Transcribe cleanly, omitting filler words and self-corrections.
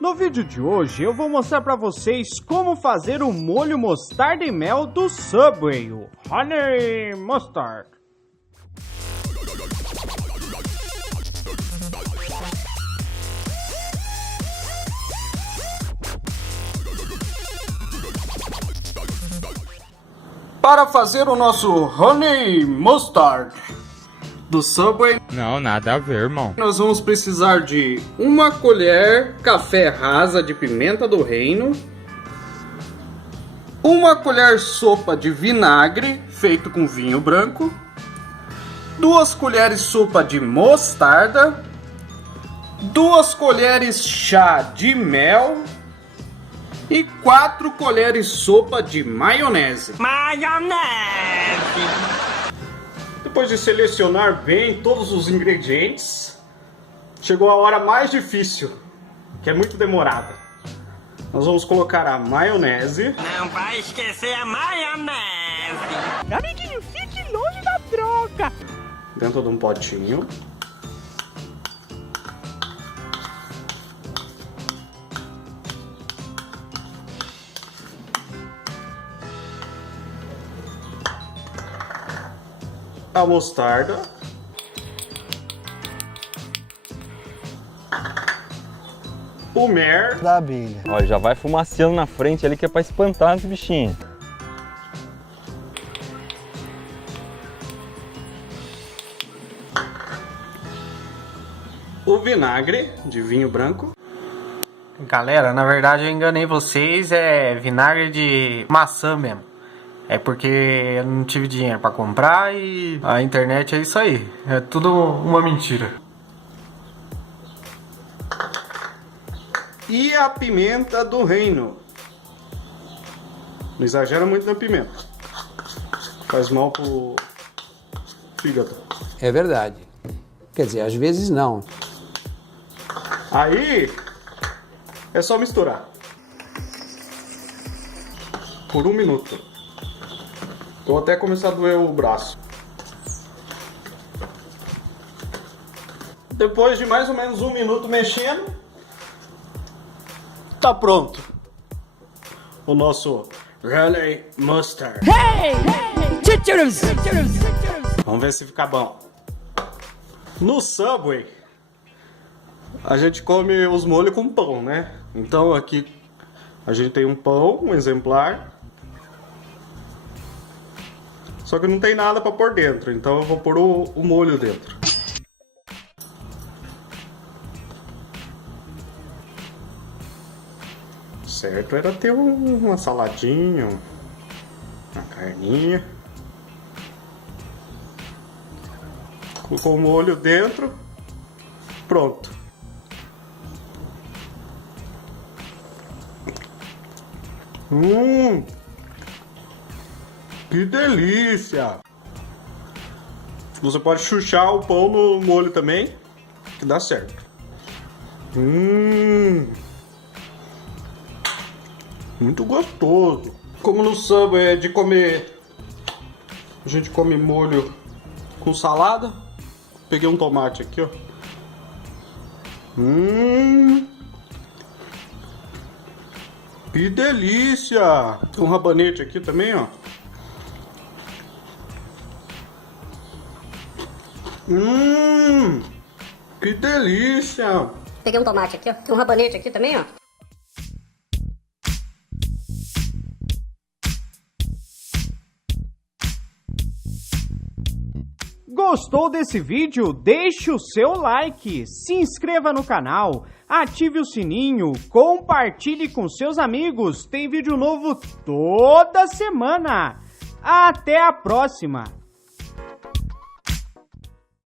No vídeo de hoje eu vou mostrar para vocês como fazer o molho mostarda e mel do Subway, o Honey Mustard. Para fazer o nosso Honey Mustard do Subway, não, nada a ver, irmão. Nós vamos precisar de 1 colher café rasa de pimenta do reino, 1 colher sopa de vinagre feito com vinho branco, 2 colheres sopa de mostarda, 2 colheres chá de mel e 4 colheres sopa de maionese. Depois de selecionar bem todos os ingredientes, chegou a hora mais difícil, que é muito demorada. Nós vamos colocar a maionese. Não vai esquecer a maionese. Amiguinho, fique longe da droga. Dentro de um potinho. A mostarda, o mer da abelha. Ó, já vai fumaciando na frente ali que é pra espantar os bichinhos. o vinagre de vinho branco. Galera, na verdade eu enganei vocês, é vinagre de maçã mesmo. É porque eu não tive dinheiro pra comprar e a internet é isso aí. É tudo uma mentira. E a pimenta do reino. Não exagera muito na pimenta. Faz mal pro fígado. É verdade. Quer dizer, às vezes não. Aí é só misturar. Por 1 minuto. Vou até começar a doer o braço. Depois de mais ou menos 1 minuto mexendo, tá pronto o nosso Honey Mustard. Vamos ver se fica bom. No Subway, a gente come os molhos com pão, né? Então aqui a gente tem um pão, um exemplar. Só que não tem nada para pôr dentro, então eu vou pôr o molho dentro. Certo era ter uma saladinha, uma carninha. Colocou o molho dentro, pronto. Que delícia! Você pode chuchar o pão no molho também, que dá certo. Muito gostoso. Como no Subway é de comer, a gente come molho com salada. Peguei um tomate aqui, ó. Que delícia! Tem um rabanete aqui também, ó. Que delícia! Peguei um tomate aqui, ó. Tem um rabanete aqui também, ó. Gostou desse vídeo? Deixe o seu like, se inscreva no canal, ative o sininho, compartilhe com seus amigos. Tem vídeo novo toda semana. Até a próxima!